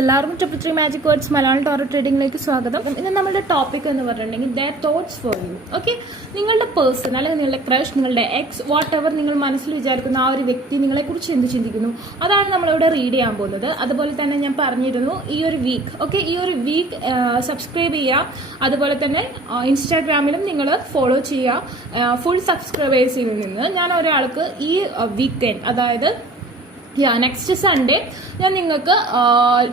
എല്ലാവർക്കും triple three magic words Malayalam tarot ട്രേഡിംഗിലേക്ക് സ്വാഗതം. ഇന്ന് നമ്മുടെ ടോപ്പിക് എന്ന് പറഞ്ഞിട്ടുണ്ടെങ്കിൽ their thoughts for you. Okay, നിങ്ങളുടെ പേഴ്സൺ അല്ലെങ്കിൽ നിങ്ങളുടെ ക്രഷ്, നിങ്ങളുടെ എക്സ്, വാട്ട് എവർ നിങ്ങൾ മനസ്സിൽ വിചാരിക്കുന്ന ആ ഒരു വ്യക്തി നിങ്ങളെക്കുറിച്ച് എന്ത് ചിന്തിക്കുന്നു, അതാണ് നമ്മളിവിടെ റീഡ് ചെയ്യാൻ പോകുന്നത്. അതുപോലെ തന്നെ ഞാൻ പറഞ്ഞിരുന്നു ഈ ഒരു വീക്ക് സബ്സ്ക്രൈബ് ചെയ്യുക. അതുപോലെ തന്നെ ഇൻസ്റ്റാഗ്രാമിലും നിങ്ങൾ ഫോളോ ചെയ്യുക. ഫുൾ സബ്സ്ക്രൈബേഴ്സിൽ നിന്ന് ഞാൻ ഒരാൾക്ക് ഈ വീക്കെൻഡ്, അതായത് നെക്സ്റ്റ് സൺഡേ ഞാൻ നിങ്ങൾക്ക്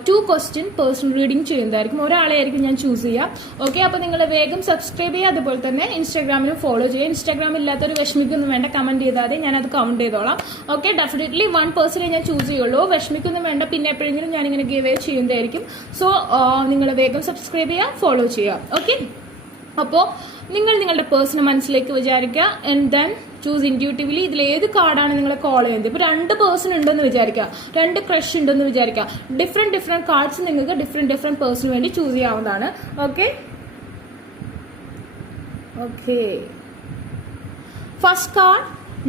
2 ക്വസ്റ്റ്യൻ പേഴ്സണൽ റീഡിംഗ് ചെയ്യുന്നതായിരിക്കും. ഒരാളെ ആയിരിക്കും ഞാൻ ചൂസ് ചെയ്യുക. ഓക്കെ, അപ്പോൾ നിങ്ങൾ വേഗം സബ്സ്ക്രൈബ് ചെയ്യുക. അതുപോലെ തന്നെ ഇൻസ്റ്റാഗ്രാമിലും ഫോളോ ചെയ്യുക. ഇൻസ്റ്റാഗ്രാം ഇല്ലാത്തൊരു വിഷമിക്കൊന്നും വേണ്ട, കമന്റ് ചെയ്താൽ ഞാനത് കൗണ്ട് ചെയ്തോളാം. ഓക്കെ, ഡെഫിനറ്റ്ലി 1 പേഴ്സണെ ഞാൻ ചൂസ് ചെയ്യുള്ളൂ. വിഷമിക്കൊന്നും വേണ്ട, പിന്നെ എപ്പോഴെങ്കിലും ഞാനിങ്ങനെ ഗിവ് അവേ ചെയ്യുന്നതായിരിക്കും. സോ നിങ്ങൾ വേഗം സബ്സ്ക്രൈബ് ചെയ്യുക, ഫോളോ ചെയ്യുക. ഓക്കെ, അപ്പോൾ നിങ്ങൾ നിങ്ങളുടെ പേഴ്സണെ മനസ്സിലേക്ക് വിചാരിക്കുക. And then choose ഇൻറ്റ്യൂട്ടീവ്ലി. ഇതിൽ ഏത് കാർഡാണ് നിങ്ങളെ കോൾ ചെയ്യുന്നത്. ഇപ്പോൾ 2 പേഴ്സൺ ഉണ്ടെന്ന് വിചാരിക്കുക, 2 ക്രഷ് ഉണ്ടെന്ന് വിചാരിക്കുക. ഡിഫറെന്റ് കാർഡ്സ് നിങ്ങൾക്ക് ഡിഫറെന്റ് പേഴ്സണിന് വേണ്ടി ചൂസ് ചെയ്യാവുന്നതാണ്. Okay, first card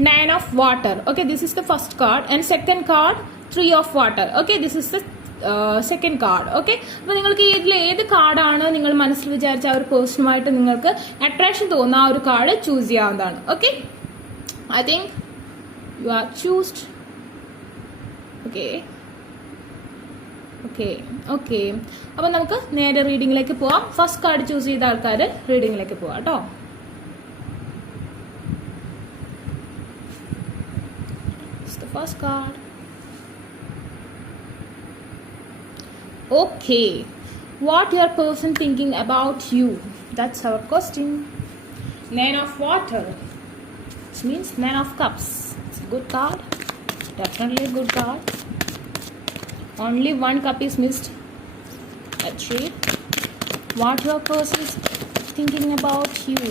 9 of water. Okay, this is the first card. And second card 3 of water. Okay, this is the second card. Okay, അപ്പോൾ നിങ്ങൾക്ക് ഇതിൽ ഏത് കാർഡാണ് നിങ്ങൾ മനസ്സിൽ വിചാരിച്ച ആ ഒരു പേഴ്സണുമായിട്ട് നിങ്ങൾക്ക് അട്രാക്ഷൻ തോന്നുന്ന ആ ഒരു കാർഡ് ചൂസ് ചെയ്യാവുന്നതാണ്. Okay, I think you are choosed. Okay, അപ്പോൾ നമുക്ക് നേരെ റീഡിങ്ങിലേക്ക് പോവാം. ഫസ്റ്റ് കാർഡ് ചൂസ് ചെയ്ത ആൾക്കാർ റീഡിങ്ങിലേക്ക് പോവാം കേട്ടോ. First card. Okay, what your person thinking about you? That's our question. 9 of water, which means 9 of cups. It's a good card, definitely a good card. Only 1 cup is missed. Let's read what your person is thinking about you,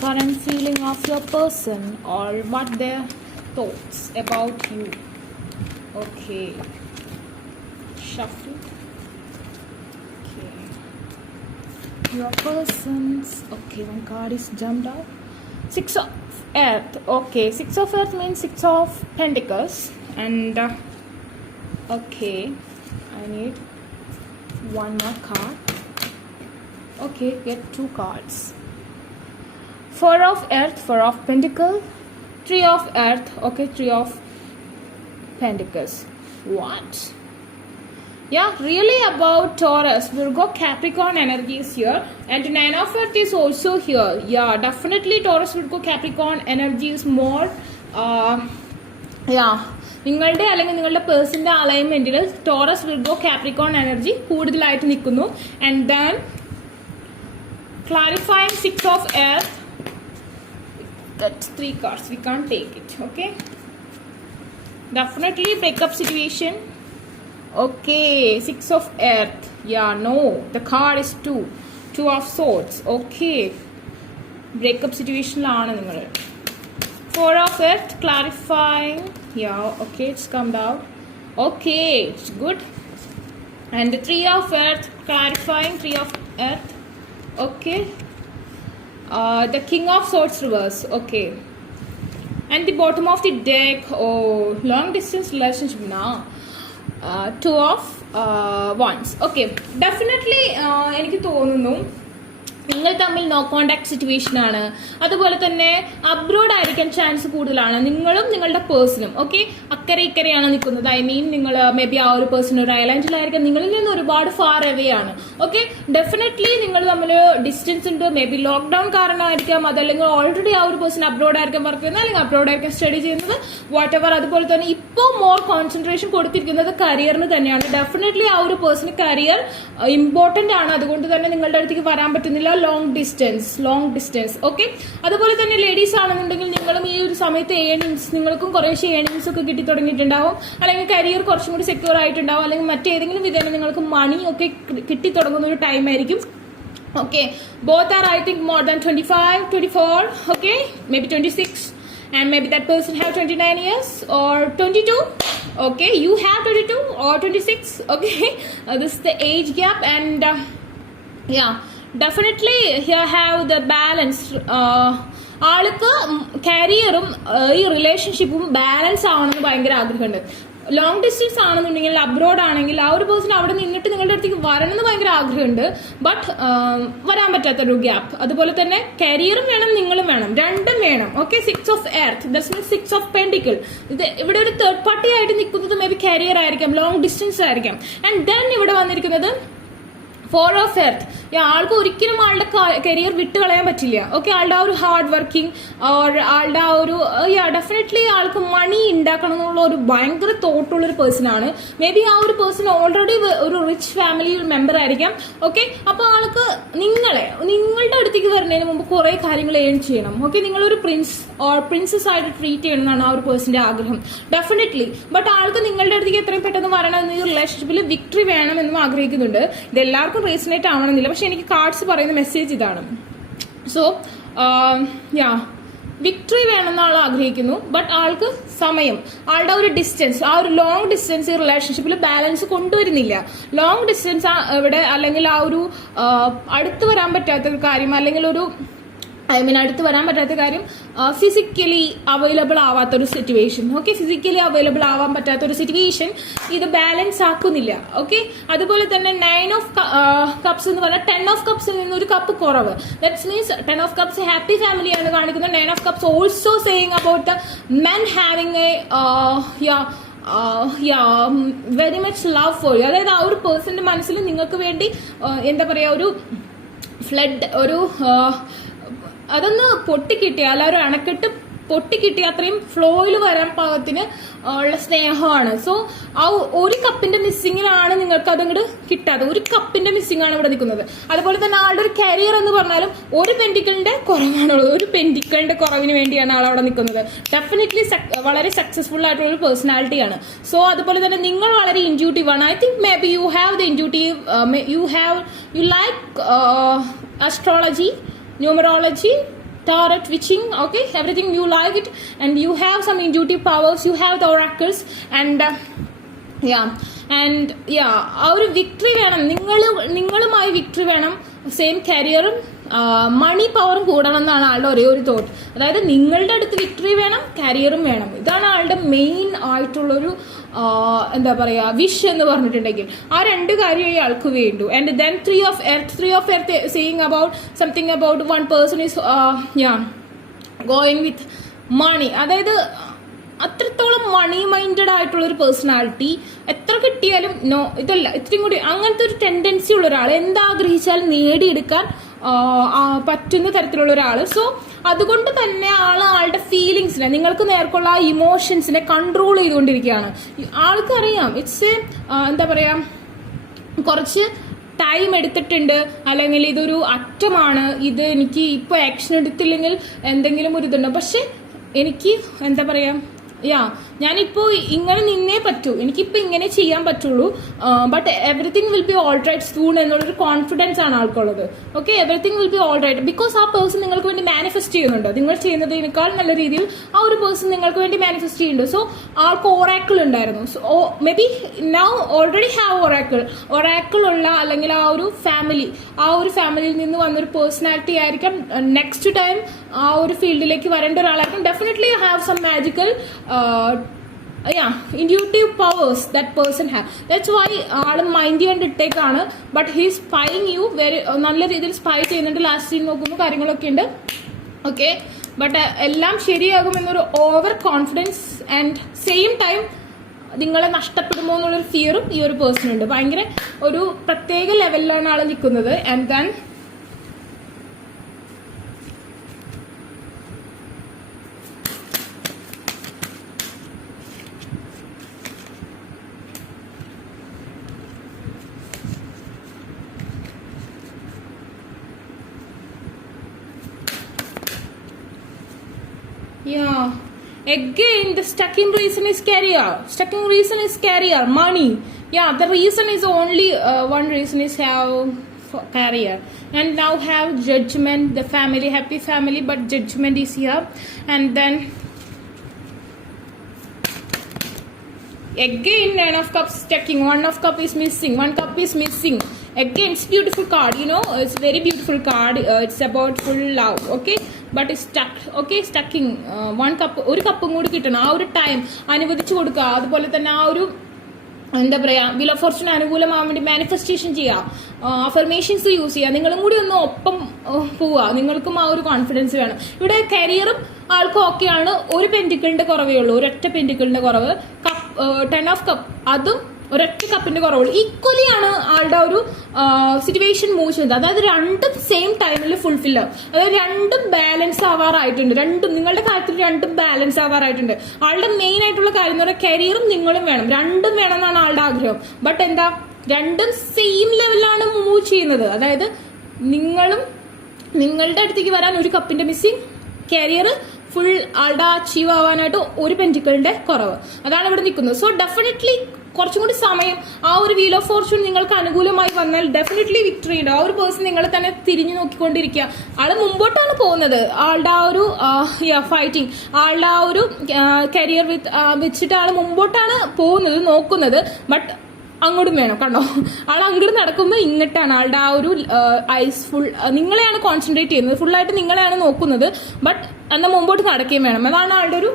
current feeling of your person, or what their thoughts about you. Okay, shuffle. Okay, your person's. Okay, 1 card is jumped out. 6 of earth. Okay, 6 of earth means 6 of pentacles. And okay, I need 1 more card. Okay, get 2 cards. 4 of earth, 4 of pentacle, 3 of earth. Okay, 3 of pentacles. What? Yeah, really about Taurus, Virgo, Capricorn energies here, and 9 of earth is also here. Yeah, definitely Taurus, Virgo, Capricorn energy is more. നിങ്ങളുടെ അല്ലെങ്കിൽ നിങ്ങളുടെ പേഴ്സന്റെ അലൈൻമെന്റിൽ Taurus, Virgo, Capricorn energy കൂടുതലായിട്ട് നിൽക്കുന്നു. And then clarifying 6 of earth. That's 3 cards. We can't take it. Okay, definitely breakup situation. Okay, 6 of earth. Yeah, no, the card is 2 of swords. Okay, breakup situation laana ningal. 4 of earth, clarifying. Yeah, okay, it's come out. Okay, it's good. And the 3 of earth, clarifying. 3 of earth. Okay, the king of swords reverse. Okay, and the bottom of the deck. Oh, long distance relationship now. 2 of wands. Okay, definitely എനിക്ക് തോന്നുന്നു നിങ്ങൾ തമ്മിൽ no contact situation ആണ്. അതുപോലെ തന്നെ abroad ആയിരിക്കാൻ chance കൂടുതലാണ്. നിങ്ങളും നിങ്ങളുടെ പേഴ്സണും ഓക്കെ അക്കരെ ഇക്കരെയാണ് നിൽക്കുന്നത്. ഐ മീൻ നിങ്ങൾ മേ ബി ആ ഒരു പേഴ്സൺ ഒരു ഐലൻഡിലായിരിക്കും, നിങ്ങളിൽ നിന്ന് ഒരുപാട് ഫാർ അവേ ആണ്. ഓക്കെ, ഡെഫിനറ്റ്ലി നിങ്ങൾ തമ്മിൽ ഡിസ്റ്റൻസ് ഉണ്ട്. മേ ബി ലോക്ക്ഡൌൺ കാരണമായിരിക്കാം, അതല്ലെങ്കിൽ ഓൾറെഡി ആ ഒരു പേഴ്സൺ അബ്രോഡ് ആയിരിക്കും വർക്ക് ചെയ്യുന്നത്, അല്ലെങ്കിൽ അബ്രോഡ് ആയിരിക്കും സ്റ്റഡി ചെയ്യുന്നത്, വാട്ട് എവർ. അതുപോലെ തന്നെ ഇപ്പോൾ മോർ കോൺസെൻട്രേഷൻ കൊടുത്തിരിക്കുന്നത് കരിയറിന് തന്നെയാണ്. ഡെഫിനറ്റ്ലി ആ ഒരു പേഴ്സണ് കരിയർ ഇമ്പോർട്ടന്റ് ആണ്. അതുകൊണ്ട് തന്നെ നിങ്ങളുടെ അടുത്തേക്ക് വരാൻ പറ്റുന്നില്ല. Long distance. ഓക്കെ, അതുപോലെ തന്നെ ലേഡീസ് ആണെന്നുണ്ടെങ്കിൽ നിങ്ങളും ഈ ഒരു സമയത്ത് നിങ്ങൾക്കും കുറേശ്ശെ ഏണിങ്സ് ഒക്കെ കിട്ടി തുടങ്ങിയിട്ടുണ്ടാവും, അല്ലെങ്കിൽ കരിയർ കുറച്ചും കൂടി സെക്യൂർ ആയിട്ടുണ്ടാവും, അല്ലെങ്കിൽ മറ്റേതെങ്കിലും വിധേന നിങ്ങൾക്ക് മണി ഒക്കെ കിട്ടി തുടങ്ങുന്ന ഒരു ടൈം ആയിരിക്കും. Okay, both are I think more than 25, 24. Okay, maybe 26, and maybe that person have 29 years or 22. Okay, you have 22 or 26. Okay, this is the age gap. And yeah, definitely here have the balance. ആൾക്ക് കരിയറും ഈ റിലേഷൻഷിപ്പും balance ആവണമെന്ന് ഭയങ്കര ആഗ്രഹമുണ്ട്. Long distance ആണെന്നുണ്ടെങ്കിൽ abroad ആണെങ്കിൽ ആ ഒരു person അവിടെ നിന്നിട്ട് നിങ്ങളുടെ അടുത്തേക്ക് വരണം എന്ന് ഭയങ്കര ആഗ്രഹമുണ്ട്, ബട്ട് വരാൻ പറ്റാത്തൊരു ഗ്യാപ്പ്. അതുപോലെ തന്നെ കരിയറും വേണം, നിങ്ങളും വേണം, രണ്ടും വേണം. Okay, 6 of earth, that's means 6 of പെൻഡിക്കിൾ. ഇത് ഇവിടെ ഒരു തേർഡ് പാർട്ടി ആയിട്ട് നിൽക്കുന്നത് മേ ബി കരിയർ ആയിരിക്കാം, ലോങ് ഡിസ്റ്റൻസ് ആയിരിക്കാം. ആൻഡ് ദെൻ ഇവിടെ വന്നിരിക്കുന്നത് 4 ഓഫ് എർത്ത്. ആൾക്ക് ഒരിക്കലും ആളുടെ കരിയർ വിട്ട് കളയാൻ പറ്റില്ല. ഓക്കെ, ആളുടെ ആ ഒരു ഹാർഡ് വർക്കിംഗ് ഓർ ആളുടെ ആ ഒരു ഡെഫിനറ്റ്ലി ആൾക്ക് മണി ഉണ്ടാക്കണം എന്നുള്ള ഒരു ഭയങ്കര തോട്ടുള്ളൊരു പേഴ്സൺ ആണ്. മേ ബി ആ ഒരു പേഴ്സൺ ഓൾറെഡി ഒരു റിച്ച് ഫാമിലി മെമ്പർ ആയിരിക്കാം. ഓക്കെ, അപ്പൊ ആൾക്ക് നിങ്ങളുടെ അടുത്തേക്ക് വരുന്നതിന് മുമ്പ് കുറെ കാര്യങ്ങൾ ഏൺ ചെയ്യണം. ഓക്കെ, നിങ്ങളൊരു പ്രിൻസ് ഓർ പ്രിൻസസ് ആയിട്ട് ട്രീറ്റ് ചെയ്യണം എന്നാണ് ആ ഒരു പേഴ്സന്റെ ആഗ്രഹം, ഡെഫിനറ്റ്ലി. ബട്ട് ആൾക്ക് നിങ്ങളുടെ അടുത്തേക്ക് എത്രയും പെട്ടെന്ന് വരണം, ഈ റിലേഷൻഷിപ്പിൽ വിക്ടറി വേണമെന്നും ആഗ്രഹിക്കുന്നുണ്ട്. ഇതെല്ലാവർക്കും റീസണേറ്റ് ആവണമെന്നില്ല, പക്ഷെ എനിക്ക് കാർഡ്സ് പറയുന്ന മെസ്സേജ് ഇതാണ്. സോ വിക്ടറി വേണമെന്ന് ആൾ ആഗ്രഹിക്കുന്നു, ബട്ട് ആൾക്ക് സമയം, ആളുടെ ഒരു ഡിസ്റ്റൻസ്, ആ ഒരു ലോങ് ഡിസ്റ്റൻസ് ഈ റിലേഷൻഷിപ്പിൽ ബാലൻസ് കൊണ്ടുവരുന്നില്ല. ലോങ് ഡിസ്റ്റൻസ് ഇവിടെ, അല്ലെങ്കിൽ ആ ഒരു അടുത്ത് വരാൻ പറ്റാത്തൊരു കാര്യം, അല്ലെങ്കിൽ ഒരു അടുത്ത് വരാൻ പറ്റാത്ത കാര്യം, ഫിസിക്കലി അവൈലബിൾ ആവാത്തൊരു സിറ്റുവേഷൻ. ഓക്കെ, ഫിസിക്കലി അവൈലബിൾ ആവാൻ പറ്റാത്തൊരു സിറ്റുവേഷൻ ഇത് ബാലൻസ് ആക്കുന്നില്ല. ഓക്കെ, അതുപോലെ തന്നെ 9 ഓഫ് കപ്സ് എന്ന് പറഞ്ഞാൽ 10 ഓഫ് കപ്സിൽ നിന്ന് ഒരു കപ്പ് കുറവ്. That's means 10 of cups happy ഫാമിലിയാണ് കാണിക്കുന്നത്. 9 of cups also saying about the men having A very much love for you. അതായത് ആ ഒരു പേഴ്സന്റെ മനസ്സിൽ നിങ്ങൾക്ക് വേണ്ടി എന്താ പറയാ, ഒരു ഫ്ലഡ്, ഒരു അതൊന്ന് പൊട്ടിക്കിട്ടിയ, അല്ല ഒരു അണക്കെട്ട് പൊട്ടിക്കിട്ടിയ അത്രയും ഫ്ലോയിൽ വരാൻ പാകത്തിന് ഉള്ള സ്നേഹമാണ്. സോ ആ ഒരു കപ്പിന്റെ മിസ്സിങ്ങിലാണ് നിങ്ങൾക്ക് അതങ്ങോട്ട് കിട്ടാതെ, ഒരു കപ്പിന്റെ മിസ്സിംഗ് ആണ് ഇവിടെ നിൽക്കുന്നത്. അതുപോലെ തന്നെ ആളുടെ ഒരു കരിയർ എന്ന് പറഞ്ഞാലും ഒരു പെൻഡിക്കിളിന്റെ കുറവാണുള്ളത്, ഒരു പെൻഡിക്കിളിന്റെ കുറവിന് വേണ്ടിയാണ് ആൾ അവിടെ നിൽക്കുന്നത്. ഡെഫിനറ്റ്ലി വളരെ സക്സസ്ഫുൾ ആയിട്ടുള്ള ഒരു പേഴ്സണാലിറ്റിയാണ്. സോ അതുപോലെ തന്നെ നിങ്ങൾ വളരെ ഇൻറ്റ്യൂട്ടീവ് ആണ്. I think may be you have the intuitive, you like astrology, numerology, tarot, witching, okay, everything you like it, and you have some intuitive powers, you have the oracles, and ആ ഒരു victory വേണം, നിങ്ങളുമായി victory വേണം. Same കരിയറും മണി പവറും കൂടണം എന്നാണ് ആളുടെ ഒരേ ഒരു തോട്ട്. അതായത് നിങ്ങളുടെ അടുത്ത് വിക്ടറി വേണം, കരിയറും വേണം. ഇതാണ് ആളുടെ മെയിൻ ആയിട്ടുള്ളൊരു എന്താ പറയാ വിഷ് എന്ന് പറഞ്ഞിട്ടുണ്ടെങ്കിൽ. ആ രണ്ട് കാര്യമേ ആൾക്ക് വേണ്ടു. And then 3 of earth seeing about something about one person is going with money. അതായത് അത്രത്തോളം മണി മൈൻഡഡ് ആയിട്ടുള്ള ഒരു പേഴ്സണാലിറ്റി. എത്ര കിട്ടിയാലും നോ, ഇതല്ല, ഇത്രയും കൂടി അങ്ങനത്തെ ഒരു ടെൻഡൻസി ഉള്ള ഒരാൾ, എന്താഗ്രഹിച്ചാലും നേടിയെടുക്കാൻ പറ്റുന്ന തരത്തിലുള്ള ഒരാൾ. സോ അതുകൊണ്ട് തന്നെ ആളുടെ ഫീലിങ്സിനെ, നിങ്ങൾക്ക് നേർക്കുള്ള ആ ഇമോഷൻസിനെ കൺട്രോൾ ചെയ്തുകൊണ്ടിരിക്കുകയാണ്. ആൾക്കറിയാം ഇറ്റ്സ് എന്താ പറയാ, കുറച്ച് ടൈം എടുത്തിട്ടുണ്ട്, അല്ലെങ്കിൽ ഇതൊരു അറ്റമാണ്, ഇത് എനിക്ക് ഇപ്പോൾ ആക്ഷൻ എടുത്തില്ലെങ്കിൽ എന്തെങ്കിലും ഒരു ഇതുണ്ട്. പക്ഷെ എനിക്ക് എന്താ പറയാ, ഞാനിപ്പോ ഇങ്ങനെ നിന്നേ പറ്റൂ, എനിക്കിപ്പോ ഇങ്ങനെ ചെയ്യാൻ പറ്റുള്ളൂ. But everything will be all right soon എന്നുള്ളൊരു കോൺഫിഡൻസ് ആണ് ആൾക്കുള്ളത്. Okay, everything will be all right because ആ പേഴ്സൺ നിങ്ങൾക്ക് വേണ്ടി മാനിഫെസ്റ്റ് ചെയ്യുന്നുണ്ട്. നിങ്ങൾ ചെയ്യുന്നതിനേക്കാൾ നല്ല രീതിയിൽ ആ ഒരു പേഴ്സൺ നിങ്ങൾക്ക് വേണ്ടി മാനിഫെസ്റ്റ് ചെയ്യുന്നുണ്ട്. സോ ആൾക്ക് ഓറാക്കിൾ ഉണ്ടായിരുന്നു. So may be now already have Oracle ഉള്ള, അല്ലെങ്കിൽ ആ ഒരു ഫാമിലിയിൽ നിന്ന് വന്നൊരു പേഴ്സണാലിറ്റി ആയിരിക്കാം നെക്സ്റ്റ് ടൈം ആ ഒരു ഫീൽഡിലേക്ക് വരേണ്ട ഒരാളായിരിക്കും. Definitely have some magical intuitive powers that person have. That's why ആൾ മൈൻഡ് ചെയ്യാണ്ട് ഇട്ടേക്കാണ്. But he spying you very നല്ല രീതിയിൽ സ്പൈ ചെയ്യുന്നുണ്ട്. ലാസ്റ്റ് സീൻ നോക്കുമ്പോൾ കാര്യങ്ങളൊക്കെ ഉണ്ട്. ഓക്കെ, ബട്ട് എല്ലാം ശരിയാകുമെന്നൊരു over confidence and same time നിങ്ങളെ നഷ്ടപ്പെടുമോ എന്നുള്ളൊരു ഫിയറും ഈ ഒരു പേഴ്സൺ ഉണ്ട്. ഭയങ്കര ഒരു പ്രത്യേക ലെവലിലാണ് ആൾ നിൽക്കുന്നത്. And then again the stucking reason is career, money. The reason is only one reason is have career. And now have judgment, the family, happy family, but judgment is here. And then again 9 of cups stacking, 1 of cup is missing, 1 cup is missing. Again, it's beautiful card, it's very beautiful card. It's about full love. Okay, but stuck. Okay, stucking. 1 cup, ഒരു കപ്പും കൂടി കിട്ടണം. ആ ഒരു time അനുവദിച്ചു കൊടുക്കുക. അതുപോലെ തന്നെ ആ ഒരു എന്താ പറയാ, വിൽ ഓഫ് ഫോർച്യൂൺ അനുകൂലമാവാൻ വേണ്ടി മാനിഫെസ്റ്റേഷൻ ചെയ്യുക, അഫർമേഷൻസ് യൂസ് ചെയ്യുക. നിങ്ങളും കൂടി ഒന്ന് ഒപ്പം പോവുക. നിങ്ങൾക്കും ആ ഒരു കോൺഫിഡൻസ് വേണം. ഇവിടെ കരിയറും ആൾക്കും ഓക്കെയാണ്. ഒരു പെന്റിക്കിളിന്റെ കുറവേ ഉള്ളൂ, ഒരൊറ്റ പെന്റിക്കിളിന്റെ കുറവ്. 10 ഓഫ് കപ്പ്, അതും ഒരൊറ്റ കപ്പിന്റെ കുറവുള്ളൂ. ഈക്വലി ആണ് ആളുടെ ഒരു സിറ്റുവേഷൻ മൂവ് ചെയ്യുന്നത്. അതായത് രണ്ടും സെയിം ടൈമിൽ ഫുൾഫിൽ ആവും. അതായത് രണ്ടും ബാലൻസ് ആവാറായിട്ടുണ്ട്. നിങ്ങളുടെ കാര്യത്തിൽ രണ്ടും ബാലൻസ് ആവാറായിട്ടുണ്ട്. ആളുടെ മെയിൻ ആയിട്ടുള്ള കാര്യം എന്ന് പറയുന്നത് കരിയറും നിങ്ങളും വേണം, രണ്ടും വേണം എന്നാണ് ആളുടെ ആഗ്രഹം. ബട്ട് എന്താ, രണ്ടും സെയിം ലെവലിലാണ് മൂവ് ചെയ്യുന്നത്. അതായത് നിങ്ങളുടെ അടുത്തേക്ക് വരാൻ ഒരു കപ്പിന്റെ മിസ്സിങ്, കരിയർ ഫുൾ ആളുടെ അച്ചീവ് ആവാനായിട്ട് ഒരു പെന്റിക്കിളിന്റെ കുറവ്. അതാണ് ഇവിടെ നിൽക്കുന്നത്. സോ ഡെഫിനറ്റ്ലി കുറച്ചും കൂടി സമയം, ആ ഒരു വീൽ ഓഫ് ഫോർച്യൂൺ നിങ്ങൾക്ക് അനുകൂലമായി വന്നാൽ ഡെഫിനറ്റ്ലി വിക്ടറി ഉണ്ട്. ആ ഒരു പേഴ്സൺ നിങ്ങളെ തന്നെ തിരിഞ്ഞു നോക്കിക്കൊണ്ടിരിക്കുക. ആള് മുമ്പോട്ടാണ് പോകുന്നത്. ആളുടെ ആ ഒരു ഫൈറ്റിംഗ്, ആളുടെ ആ ഒരു കരിയർ വെച്ചിട്ട് ആള് മുമ്പോട്ടാണ് പോകുന്നത്, നോക്കുന്നത്. ബട്ട് അങ്ങോട്ടും വേണം, കണ്ടോ, ആൾ അങ്ങോട്ട് നടക്കുമ്പോൾ ഇങ്ങോട്ടാണ് ആളുടെ ആ ഒരു ഐസ് ഫുൾ നിങ്ങളെയാണ് കോൺസെൻട്രേറ്റ് ചെയ്യുന്നത്, ഫുള്ളായിട്ട് നിങ്ങളെയാണ് നോക്കുന്നത്. ബട്ട് എന്നാൽ മുമ്പോട്ട് നടക്കുകയും വേണം. അതാണ് ആളുടെ ഒരു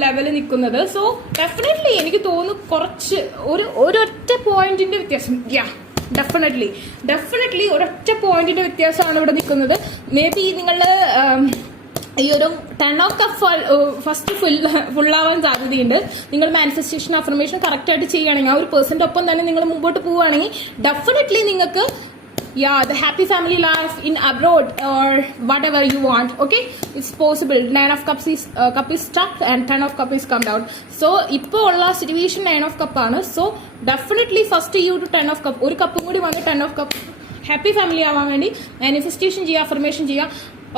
ലെവല് നിൽക്കുന്നത്. സോ ഡെഫിനറ്റ്ലി എനിക്ക് തോന്നുന്നു കുറച്ച് ഒരൊറ്റ പോയിന്റിന്റെ വ്യത്യാസം. ഡെഫിനറ്റ്ലി ഒരൊറ്റ പോയിന്റിന്റെ വ്യത്യാസമാണ് ഇവിടെ നിൽക്കുന്നത്. മേ ബി നിങ്ങളുടെ ഈ ഒരു 10 ഓഫ് കപ്പ് ഫസ്റ്റ് ഫുള്ളാവാൻ സാധ്യതയുണ്ട്. നിങ്ങൾ മാനിഫെസ്റ്റേഷൻ അഫർമേഷൻ കറക്റ്റ് ആയിട്ട് ചെയ്യുകയാണെങ്കിൽ, ആ ഒരു പേഴ്സന്റെ ഒപ്പം തന്നെ നിങ്ങൾ മുമ്പോട്ട് പോവുകയാണെങ്കിൽ ഡെഫിനറ്റ്ലി നിങ്ങൾക്ക് the happy family life in abroad or whatever you want. Okay, it's possible. 9 of cups is cup is stuck and 10 of cup is come down. So ipo ulla situation 9 of cup aanu. So definitely first you to 10 of cup, oru cup കൂടി വന്ന് 10 of cup happy family ആവാൻ വേണ്ടി manifestation ചെയ്യുക, affirmation ചെയ്യുക.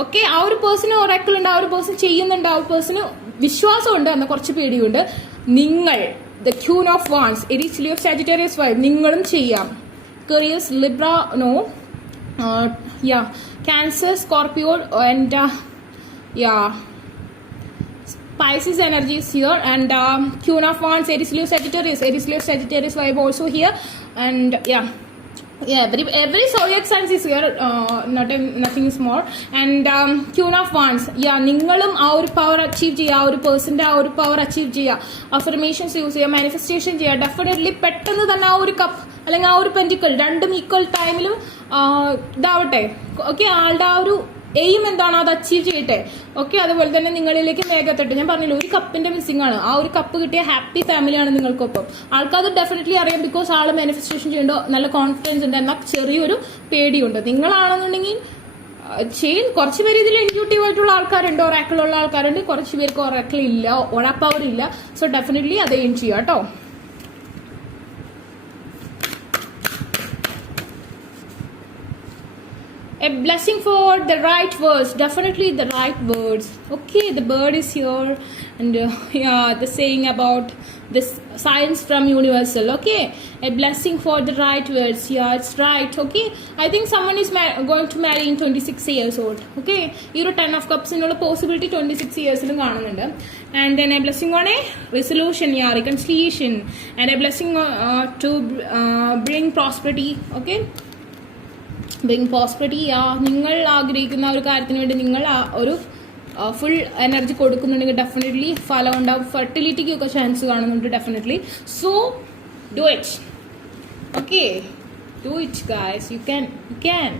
Okay, ആ ഒരു person Oracle ഉണ്ട്, ആ ഒരു പേഴ്സൺ ചെയ്യുന്നുണ്ട്, ആ ഒരു പേഴ്സണ് വിശ്വാസമുണ്ട്, എന്ന കുറച്ച് പേടിയുണ്ട്. നിങ്ങൾ the queen of wands, Aries, Leo, Sagittarius vibe, നിങ്ങളും ചെയ്യാം. Aquarius, Libra, no, Cancer, Scorpio, and Pisces energy is here, and Queen of Wands, Aries, Leo, Sagittarius vibe also here, and every zodiac signs is here, nothing is more. And Queen of Wands, നിങ്ങളും ആ ഒരു power achieve ചെയ്യുക, ആ ഒരു പേഴ്സന്റെ ആ ഒരു power achieve ചെയ്യുക, affirmations use ചെയ്യുക, മാനിഫെസ്റ്റേഷൻ ചെയ്യുക. ഡെഫിനറ്റ്ലി പെട്ടെന്ന് തന്നെ ആ ഒരു കപ്പ് അല്ലെങ്കിൽ ആ ഒരു പെന്റിക്കിൾ രണ്ടും ഈക്വൽ ടൈമിലും ഇതാവട്ടെ. ഓക്കെ, ആളുടെ ആ ഒരു എയിം എന്താണ് അത് അച്ചീവ് ചെയ്യട്ടെ. ഓക്കെ, അതുപോലെ തന്നെ നിങ്ങളിലേക്ക് വേഗത്തെട്ട്. ഞാൻ പറഞ്ഞില്ല, ഒരു കപ്പിന്റെ മിസ്സിംഗ് ആണ്. ആ ഒരു കപ്പ് കിട്ടിയ ഹാപ്പി ഫാമിലിയാണ് നിങ്ങൾക്കൊപ്പം. ആൾക്കത് ഡെഫിനറ്റ്ലി അറിയാം. ബിക്കോസ് ആള് മാനിഫെസ്റ്റേഷൻ ചെയ്യണ്ടോ, നല്ല കോൺഫിഡൻസ് ഉണ്ട്, എന്നാൽ ചെറിയൊരു പേടിയുണ്ട്. നിങ്ങളാണെന്നുണ്ടെങ്കിൽ ചെയ്യും. കുറച്ച് പേര് ഇതിൽ ഇൻക്യൂട്ടീവ് ആയിട്ടുള്ള ആൾക്കാരുണ്ട്, ഒറാക്കിളുള്ള ആൾക്കാരുണ്ട്. കുറച്ച് പേർക്ക് ഒറാക്കിൾ ഇല്ല, ഒറാ പവർ ഇല്ല. സോ ഡെഫിനറ്റ്ലി അത് എയിം ചെയ്യാം കേട്ടോ. A blessing for the right words, definitely the right words. Okay, the bird is here, and the saying about this science from universal. Okay, a blessing for the right words. Yeah, it's right. Okay, I think someone is going to marry in 26 years old. Okay, you 10 of cups in possibility 26 years ilum കാണുന്നുണ്ട്. And then a blessing on a resolution, reconciliation, and a blessing to bring prosperity. Okay, bring possibility. നിങ്ങൾ ആഗ്രഹിക്കുന്ന ഒരു കാര്യത്തിന് വേണ്ടി നിങ്ങൾ ഒരു full energy കൊടുക്കുന്നുണ്ടെങ്കിൽ definitely ഫലം ഉണ്ടാവും. ഫെർട്ടിലിറ്റിക്കൊക്കെ ചാൻസ് കാണുന്നുണ്ട് definitely. So do it. Okay, do it guys. You can.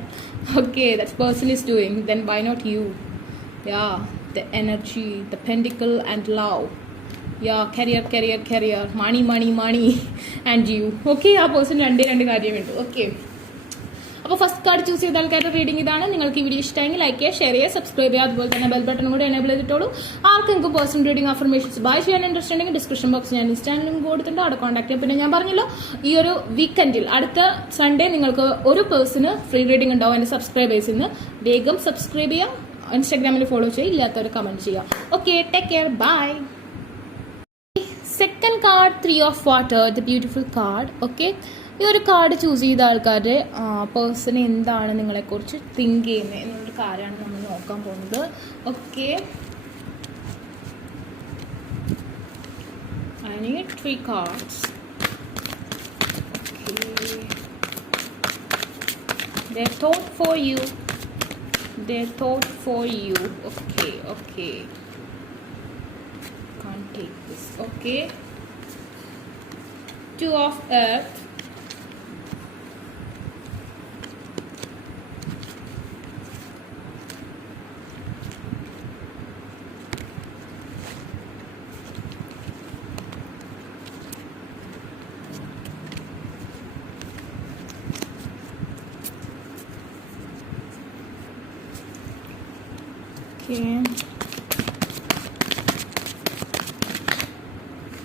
Okay, that person is doing, then why not you? The energy, the pentacle and love. Career, money and you. Okay, ആ person രണ്ട് കാര്യമുണ്ട്. Okay, അപ്പോൾ first card choose ചെയ്ത ആൾക്കാരുടെ reading ഇതാണ്. നിങ്ങൾക്ക് ഈ video ഇഷ്ടമെങ്കിൽ ലൈക്ക് ചെയ്യുക, ഷെയർ ചെയ്യുക, സബ്സ്ക്രൈബ് ചെയ്യുക. അതുപോലെ തന്നെ ബെൽ ബട്ടൺ കൂടി എനേബിൾ ചെയ്തിട്ടോളൂ. ആർക്കെങ്കിലും പേഴ്സണൽ റീഡിംഗ് അഫർമേഷൻസ് ബൈ ചെയ്യാൻ ഇൻട്രസ്റ്റ് ഉണ്ടെങ്കിൽ ഡിസ്ക്രിപ്ഷൻ ബോക്സ് ഞാൻ ഇൻസ്റ്റാഗ്രാം ലിങ്ക് കൊടുത്തിട്ടുണ്ട്, അവിടെ കോൺടാക്ട് ചെയ്യാം. പിന്നെ ഞാൻ പറഞ്ഞല്ലോ, ഈ ഒരു വീക്കെൻഡിൽ അടുത്ത സൺഡേ നിങ്ങൾക്ക് ഒരു പേഴ്സണ് ഫ്രീ റീഡിംഗ് ഉണ്ടാവും. എൻ്റെ സബ്സ്ക്രൈബേഴ്സിൽ നിന്ന് വേഗം സബ്സ്ക്രൈബ് ചെയ്യാം, ഇൻസ്റ്റാഗ്രാമിൽ ഫോളോ ചെയ്യുക, ഇല്ലാത്തവർ കമൻറ്റ് ചെയ്യുക. Okay, take care, bye. Second card 3 of water, the beautiful card. Okay, ഈ ഒരു കാർഡ് ചൂസ് ചെയ്ത ആൾക്കാരുടെ പേഴ്സൺ എന്താണ് നിങ്ങളെക്കുറിച്ച് തിങ്ക് ചെയ്യുന്നത് എന്നുള്ളൊരു കാര്യമാണ് നമ്മൾ നോക്കാൻ പോകുന്നത്. Okay, I need 3 cards. Okay, their thought for you, They thought for you. Okay. Can't take this. Okay. Two of earth.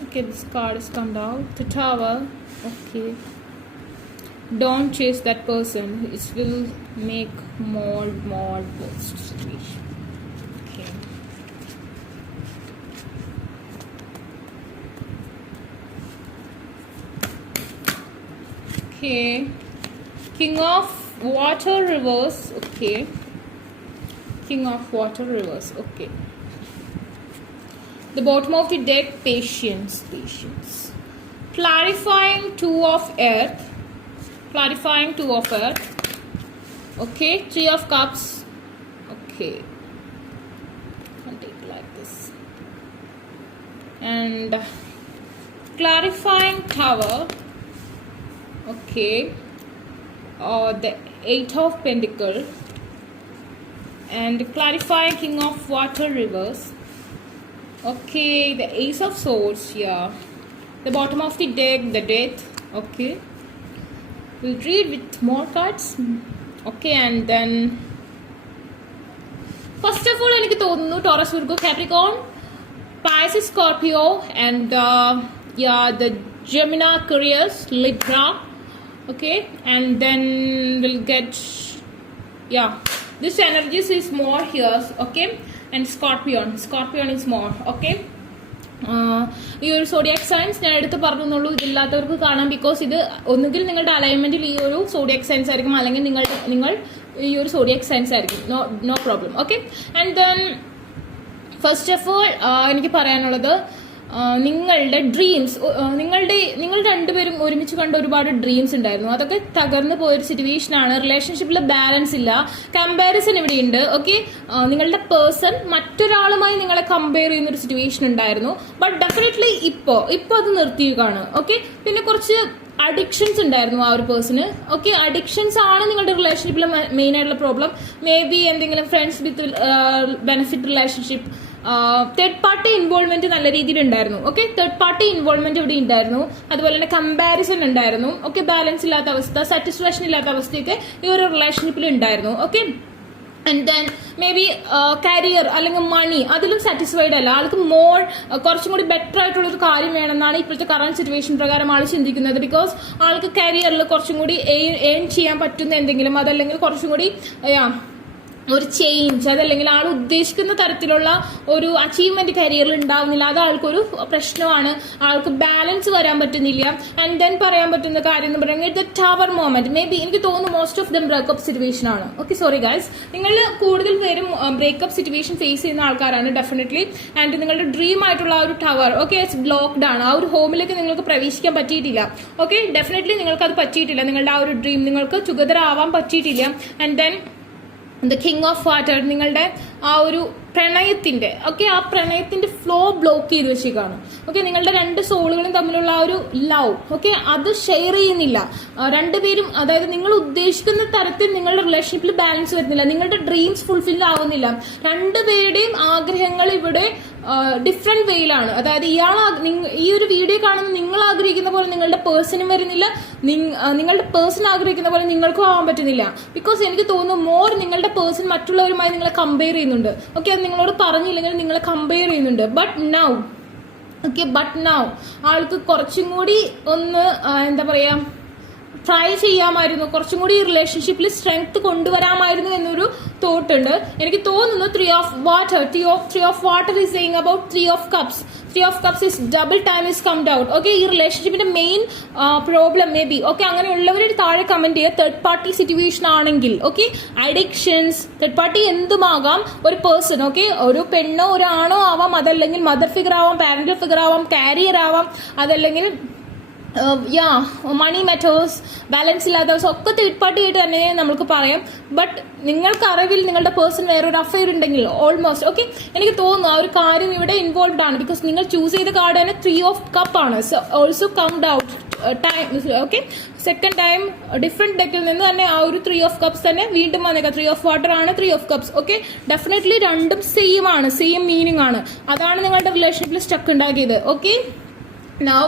Okay, this card is come out. The Tower. Okay. Don't chase that person. It will make more worse situation. Okay. King of Water reverse. Okay. King of Water reverse. Okay. The bottom of the deck, patience. Clarifying Two of Earth. Okay. Three of Cups. Okay. I'll take it like this. And clarifying Tower. Okay. The Eight of Pentacles. And clarifying King of Water reverse. Okay, the Ace of Swords here. The bottom of the deck, the Death. Okay. We'll read with more cards. Okay, and then first of all, എനിക്ക് തോന്നുന്നു Taurus, Virgo, Capricorn, Pisces, Scorpio, and the Gemini, Aquarius, Libra. Okay, and then we'll get this energies is more here. Okay. And Scorpion is more. Okay. ഈ ഒരു zodiac science ഞാൻ എടുത്ത് പറഞ്ഞുള്ളൂ, ഇതില്ലാത്തവർക്ക് കാണാം. Because ഇത് ഒന്നുകിൽ നിങ്ങളുടെ അലൈൻമെന്റിൽ ഈ ഒരു സോഡിയാക് സയൻസ് ആയിരിക്കും, അല്ലെങ്കിൽ നിങ്ങൾ ഈ ഒരു സോഡിയാക് സയൻസ് ആയിരിക്കും. No problem. Okay. And then first of all എനിക്ക് പറയാനുള്ളത്, നിങ്ങളുടെ ഡ്രീംസ്, നിങ്ങൾ രണ്ടുപേരും ഒരുമിച്ച് കണ്ട ഒരുപാട് ഡ്രീംസ് ഉണ്ടായിരുന്നു, അതൊക്കെ തകർന്നു പോയൊരു സിറ്റുവേഷൻ ആണ്. റിലേഷൻഷിപ്പിൽ ബാലൻസ് ഇല്ല, കമ്പാരിസൺ ഇവിടെയുണ്ട്. ഓക്കെ. നിങ്ങളുടെ പേഴ്സൺ മറ്റൊരാളുമായി നിങ്ങളെ കമ്പയർ ചെയ്യുന്ന ഒരു സിറ്റുവേഷൻ ഉണ്ടായിരുന്നു. ബട്ട് ഡെഫിനറ്റ്ലി ഇപ്പോ അത് നിർത്തിയേക്കാണ്. ഓക്കെ. പിന്നെ കുറച്ച് അഡിക്ഷൻസ് ഉണ്ടായിരുന്നു ആ ഒരു പേഴ്സണ്. ഓക്കെ. അഡിക്ഷൻസ് ആണ് നിങ്ങളുടെ റിലേഷൻഷിപ്പിലെ മെയിൻ ആയിട്ടുള്ള പ്രോബ്ലം. മേ ബി എന്തെങ്കിലും friends with benefit relationship, third party involvement നല്ല രീതിയിൽ ഉണ്ടായിരുന്നു. ഓക്കെ. തേർഡ് പാർട്ടി ഇൻവോൾവ്മെന്റ് ഇവിടെ ഉണ്ടായിരുന്നു. അതുപോലെ തന്നെ കമ്പാരിസൺ ഉണ്ടായിരുന്നു. ഓക്കെ. ബാലൻസ് ഇല്ലാത്ത അവസ്ഥ, സാറ്റിസ്ഫാക്ഷൻ ഇല്ലാത്ത അവസ്ഥയൊക്കെ ഈ ഒരു റിലേഷൻഷിപ്പിൽ ഉണ്ടായിരുന്നു. Okay. And then may be career അല്ലെങ്കിൽ മണി, അതിലും സാറ്റിസ്ഫൈഡ് അല്ല. ആൾക്ക് കുറച്ചും കൂടി ബെറ്റർ ആയിട്ടുള്ള ഒരു കാര്യം വേണമെന്നാണ് ഇപ്പോഴത്തെ കറന്റ് സിറ്റുവേഷൻ പ്രകാരം ആൾ ചിന്തിക്കുന്നത്. ബിക്കോസ് ആൾക്ക് കരിയറിൽ കുറച്ചും കൂടി ഏൺ ചെയ്യാൻ പറ്റുന്ന എന്തെങ്കിലും, അതല്ലെങ്കിൽ കുറച്ചും കൂടി ഒരു ചേഞ്ച്, അതല്ലെങ്കിൽ ആൾ ഉദ്ദേശിക്കുന്ന തരത്തിലുള്ള ഒരു അച്ചീവ്മെന്റ് കരിയറിൽ ഉണ്ടാവുന്നില്ല. അത് ആൾക്കൊരു പ്രശ്നമാണ്. ആൾക്ക് ബാലൻസ് വരാൻ പറ്റുന്നില്ല. ആൻഡ് ദെൻ പറയാൻ പറ്റുന്ന കാര്യം എന്ന് പറയുന്നത് the tower moment. May be എനിക്ക് തോന്നുന്നു most of them breakup situation ആണ്. ഓക്കെ. സോറി ഗൈസ്, നിങ്ങൾ കൂടുതൽ പേരും ബ്രേക്കപ്പ് സിറ്റുവേഷൻ ഫേസ് ചെയ്യുന്ന ആൾക്കാരാണ് ഡെഫിനറ്റ്ലി. ആൻഡ് നിങ്ങളുടെ ഡ്രീം ആയിട്ടുള്ള ആ ഒരു ടവർ, ഓക്കെ, ഇറ്റ്സ് ബ്ലോക്ക്ഡ് ആണ്. ആ ഒരു ഹോമിലേക്ക് നിങ്ങൾക്ക് പ്രവേശിക്കാൻ പറ്റിയിട്ടില്ല. ഓക്കെ. ഡെഫിനറ്റ്ലി നിങ്ങൾക്ക് അത് പറ്റിയിട്ടില്ല. നിങ്ങളുടെ ആ ഒരു ഡ്രീം നിങ്ങൾക്ക് ടുഗദർ ആവാൻ പറ്റിയിട്ടില്ല. And then the king of water, നിങ്ങളുടെ ആ ഒരു പ്രണയത്തിന്റെ, ഓക്കെ, ആ പ്രണയത്തിന്റെ ഫ്ലോ ബ്ലോക്ക് ചെയ്ത് വെച്ചേക്കാണ്. ഓക്കെ. നിങ്ങളുടെ രണ്ട് സോളുകളും തമ്മിലുള്ള ആ ഒരു ലവ്, ഓക്കെ, അത് ഷെയർ ചെയ്യുന്നില്ല രണ്ടുപേരും. അതായത് നിങ്ങൾ ഉദ്ദേശിക്കുന്ന തരത്തിൽ നിങ്ങളുടെ റിലേഷൻഷിപ്പിൽ ബാലൻസ് വരുന്നില്ല, നിങ്ങളുടെ ഡ്രീംസ് ഫുൾഫിൽ ആവുന്നില്ല. രണ്ടുപേരുടെയും ആഗ്രഹങ്ങൾ ഇവിടെ ഡിഫറെന്റ് വേയിലാണ്. അതായത് ഈ ഒരു വീഡിയോ കാണുന്ന നിങ്ങൾ ആഗ്രഹിക്കുന്ന പോലെ നിങ്ങളുടെ പേഴ്സണും വരുന്നില്ല, നിങ്ങളുടെ പേഴ്സൺ ആഗ്രഹിക്കുന്ന പോലെ നിങ്ങൾക്കും ആവാൻ പറ്റുന്നില്ല. ബിക്കോസ് എനിക്ക് തോന്നുന്നു മോർ നിങ്ങളുടെ പേഴ്സൺ മറ്റുള്ളവരുമായി നിങ്ങളെ കമ്പയർ ചെയ്യുന്നുണ്ട്. ഓക്കെ. അത് നിങ്ങളോട് പറഞ്ഞില്ലെങ്കിൽ നിങ്ങളെ കമ്പയർ ചെയ്യുന്നുണ്ട്. ബട്ട് നൗ ആൾക്ക് കുറച്ചും കൂടി ഒന്ന് എന്താ പറയാ, ട്രൈ ചെയ്യാമായിരുന്നു, കുറച്ചും കൂടി ഈ റിലേഷൻഷിപ്പിൽ സ്ട്രെങ്ത് കൊണ്ടുവരാമായിരുന്നു എന്നൊരു തോട്ട് ഉണ്ട്. എനിക്ക് തോന്നുന്നു three of water is saying about three of cups is double time is comed out. Okay. ഈ റിലേഷൻഷിപ്പിന്റെ main problem may be, okay, അങ്ങനെയുള്ളവർ താഴെ കമന്റ് ചെയ്യുക. തേർഡ് പാർട്ടി സിറ്റുവേഷൻ ആണെങ്കിൽ, ഓക്കെ, അഡിക്ഷൻസ്, തേർഡ് പാർട്ടി എന്തുമാകാം, ഒരു പേഴ്സൺ, ഓക്കെ, ഒരു പെണ്ണോ ഒരു ആണോ ആവാം, അതല്ലെങ്കിൽ മദർ ഫിഗർ ആവാം, പാരന്റൽ ഫിഗർ ആവാം, കാരിയർ ആവാം, അതല്ലെങ്കിൽ മണി മെറ്റേഴ്സ്, ബാലൻസ് ഇല്ലാത്തവസ് ഒക്കെ തേർഡ് പാർട്ടി ആയിട്ട് തന്നെ നമുക്ക് പറയാം. ബട്ട് നിങ്ങൾക്ക് അറിവിൽ നിങ്ങളുടെ പേഴ്സൺ വേറൊരു അഫയർ ഉണ്ടെങ്കിൽ ഓൾമോസ്റ്റ് ഓക്കെ എനിക്ക് തോന്നുന്നു ആ ഒരു കാര്യം ഇവിടെ ഇൻവോൾവ് ആണ്. ബിക്കോസ് നിങ്ങൾ ചൂസ് ചെയ്ത കാർഡ് തന്നെ 3 of Cup ആണ്. So also comed out time okay second time different ഡെക്കിൽ നിന്ന് തന്നെ ആ ഒരു 3 of Cups തന്നെ വീണ്ടും വന്നേക്കാം. 3 of Water ആണ്, 3 of Cups. ഓക്കെ ഡെഫിനറ്റ്ലി രണ്ടും സെയിം ആണ്, സെയിം മീനിങ് ആണ്. അതാണ് നിങ്ങളുടെ റിലേഷൻഷിപ്പിൽ സ്റ്റക്ക് ഉണ്ടാക്കിയത്. ഓക്കെ നൗ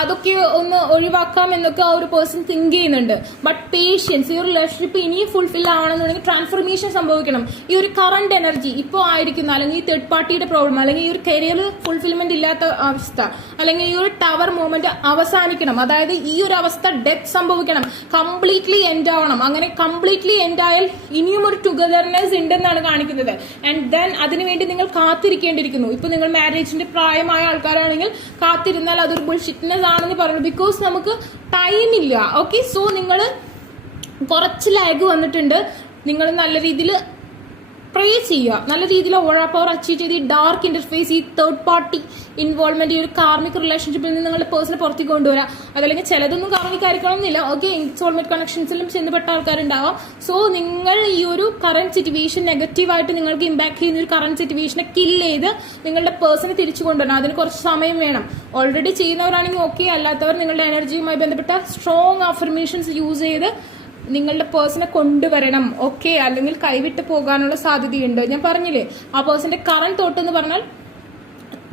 അതൊക്കെ ഒന്ന് ഒഴിവാക്കാം എന്നൊക്കെ ആ ഒരു പേഴ്സൺ തിങ്ക് ചെയ്യുന്നുണ്ട്. ബട്ട് പേഷ്യൻസ്, ഈ ഒരു റിലേഷൻഷിപ്പ് ഇനിയും ഫുൾഫിൽ ആവണമെന്നുണ്ടെങ്കിൽ ട്രാൻസ്ഫർമേഷൻ സംഭവിക്കണം. ഈ ഒരു കറണ്ട് എനർജി ഇപ്പോൾ ആയിരിക്കുന്ന അല്ലെങ്കിൽ ഈ തേർഡ് പാർട്ടിയുടെ പ്രോബ്ലം അല്ലെങ്കിൽ ഈ ഒരു കരിയർ ഫുൾഫിൽമെന്റ് ഇല്ലാത്ത അവസ്ഥ അല്ലെങ്കിൽ ഈ ഒരു ടവർ മൂവ്മെന്റ് അവസാനിക്കണം. അതായത് ഈ ഒരു അവസ്ഥ ഡെത്ത് സംഭവിക്കണം, കംപ്ലീറ്റ്ലി എൻഡ് ആവണം. അങ്ങനെ കംപ്ലീറ്റ്ലി എൻഡ് ആയാൽ ഇനിയും ഒരു ടുഗദർനെസ് ഉണ്ടെന്നാണ് കാണിക്കുന്നത്. ആൻഡ് ദെൻ അതിനുവേണ്ടി നിങ്ങൾ കാത്തിരിക്കേണ്ടിയിരിക്കുന്നു. ഇപ്പൊ നിങ്ങൾ മാരേജിന്റെ പ്രായമായ ആൾക്കാരാണെങ്കിൽ കാത്തിരുന്നാൽ അതൊരു ബുൾഷിറ്റ്നെസ് ആണെന്ന് പറയുന്നത്. ബിക്കോസ് നമുക്ക് ടൈം ഇല്ല. ഓക്കെ സോ നിങ്ങൾ കുറച്ച് ലാഗ് വന്നിട്ടുണ്ട്. നിങ്ങൾ നല്ല രീതിയിൽ പ്രേ ചെയ്യുക, നല്ല രീതിയിൽ ഓഴാ പവർ അച്ചീവ് ചെയ്ത് ഈ ഡാർക്ക് ഇന്റർഫേസ്, ഈ തേർഡ് പാർട്ടി ഇൻവോൾവ്മെന്റ്, ഈ ഒരു കാർമിക് റിലേഷൻഷിപ്പിൽ നിന്ന് നിങ്ങളുടെ പേഴ്സണെ പുറത്തേക്ക് കൊണ്ടുവരാം. അതല്ലെങ്കിൽ ചിലതൊന്നും കാർമിക് ആയിരിക്കണമെന്നില്ല. ഓക്കെ ഇൻസ്റ്റോൾമെന്റ് കണക്ഷൻസിലും ചെന്നപ്പെട്ട ആൾക്കാരുണ്ടാവാം. സോ നിങ്ങൾ ഈ ഒരു കറന്റ് സിറ്റുവേഷൻ നെഗറ്റീവായിട്ട് നിങ്ങൾക്ക് ഇമ്പാക്ട് ചെയ്യുന്ന ഒരു കറന്റ് സിറ്റുവേഷനെ കില്ല് ചെയ്ത് നിങ്ങളുടെ പേഴ്സണെ തിരിച്ചു കൊണ്ടുവരണം. അതിന് കുറച്ച് സമയം വേണം. ഓൾറെഡി ചെയ്യുന്നവരാണെങ്കിൽ ഓക്കെ, അല്ലാത്തവർ നിങ്ങളുടെ എനർജിയുമായി ബന്ധപ്പെട്ട സ്ട്രോങ് അഫർമേഷൻസ് യൂസ് ചെയ്ത് നിങ്ങളുടെ പേഴ്സണെ കൊണ്ടുവരണം. ഓക്കെ അല്ലെങ്കിൽ കൈവിട്ട് പോകാനുള്ള സാധ്യതയുണ്ട്. ഞാൻ പറഞ്ഞില്ലേ ആ പേഴ്സന്റെ കറന്റ് തോട്ട് എന്ന് പറഞ്ഞാൽ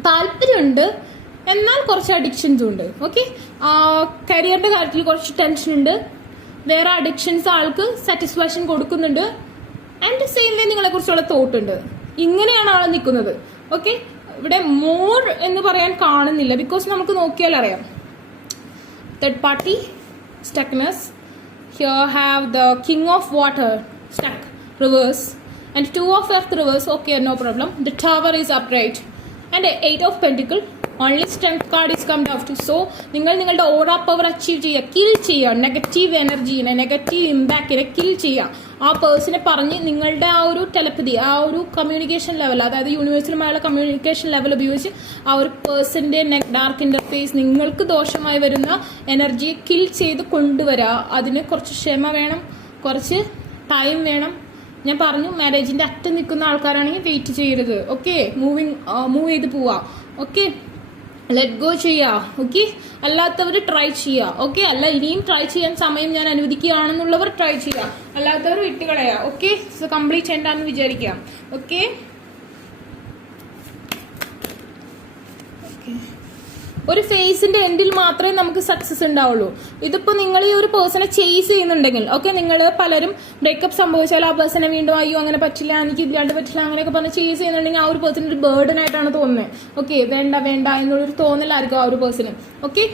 താല്പര്യമുണ്ട്, എന്നാൽ കുറച്ച് അഡിക്ഷൻസും ഉണ്ട്. ഓക്കെ കരിയറിന്റെ കാര്യത്തിൽ കുറച്ച് ടെൻഷൻ ഉണ്ട്, വേറെ അഡിക്ഷൻസ് ആൾക്ക് സാറ്റിസ്ഫാക്ഷൻ കൊടുക്കുന്നുണ്ട്. ആൻഡ് സെയിം വേ നിങ്ങളെ കുറിച്ചുള്ള തോട്ടുണ്ട്. ഇങ്ങനെയാണ് ആൾ നിൽക്കുന്നത്. ഓക്കെ ഇവിടെ മോർ എന്ന് പറയാൻ കാണുന്നില്ല. ബിക്കോസ് നമുക്ക് നോക്കിയാൽ അറിയാം third party stuckness. Here have the King of Water stuck reverse and 2 of Earth reverse. Okay, no problem. The Tower is upright and 8 of Pentacle. Only strength card is come down to. So നിങ്ങൾ നിങ്ങളുടെ ഓറ power achieve ചെയ്യുക, kill ചെയ്യുക, negative എനർജീനെ, negative ഇമ്പാക്റ്റിനെ kill ചെയ്യുക. ആ പേഴ്സണെ പറഞ്ഞ് നിങ്ങളുടെ ആ ഒരു ടെലപ്പതി, ആ ഒരു കമ്മ്യൂണിക്കേഷൻ ലെവൽ, അതായത് യൂണിവേഴ്സിലുമായുള്ള കമ്മ്യൂണിക്കേഷൻ ലെവൽ ഉപയോഗിച്ച് ആ ഒരു പേഴ്സന്റെ ഡാർക്ക് ഇന്റർഫേസ്, നിങ്ങൾക്ക് ദോഷമായി വരുന്ന എനർജിയെ കിൽ ചെയ്ത് കൊണ്ടുവരിക. അതിന് കുറച്ച് ക്ഷമ വേണം, കുറച്ച് ടൈം വേണം. ഞാൻ പറഞ്ഞു മാരേജിന്റെ അറ്റം നിൽക്കുന്ന ആൾക്കാരാണെങ്കിൽ വെയിറ്റ് ചെയ്യരുത്. ഓക്കെ മൂവ് ചെയ്ത് പോവാ. ഓക്കെ ലെറ്റ് ഗോ ചെയ്യുക. ഓക്കെ അല്ലാത്തവർ ട്രൈ ചെയ്യുക. ഓക്കെ അല്ല ഇനിയും ട്രൈ ചെയ്യാൻ സമയം ഞാൻ അനുവദിക്കുകയാണെന്നുള്ളവർ ട്രൈ ചെയ്യുക, അല്ലാത്തവർ വിട്ടുകളയുക. ഓക്കെ സോ കംപ്ലീറ്റ് എന്താണെന്ന് വിചാരിക്കുക. ഓക്കെ ഒരു ഫേസിന്റെ എൻഡിൽ മാത്രമേ നമുക്ക് സക്സസ് ഉണ്ടാവുള്ളൂ. ഇതിപ്പോ നിങ്ങൾ ഈ ഒരു പേഴ്സണെ ചേസ് ചെയ്യുന്നുണ്ടെങ്കിൽ ഓക്കെ നിങ്ങൾ പലരും ബ്രേക്കപ്പ് സംഭവിച്ചാൽ ആ പേഴ്സണെ വീണ്ടും അയ്യോ അങ്ങനെ പറ്റില്ല, എനിക്ക് ഇല്ലാണ്ട് പറ്റില്ല അങ്ങനെയൊക്കെ പറഞ്ഞ് ചേസ് ചെയ്യുന്നുണ്ടെങ്കിൽ ആ ഒരു പേഴ്സൺ ഒരു ബേർഡൻ ആയിട്ടാണ് തോന്നുന്നത്. ഓക്കെ വേണ്ട വേണ്ട എന്നുള്ളൊരു തോന്നലായിരിക്കും ആ ഒരു പേഴ്സണ്. ഓക്കെ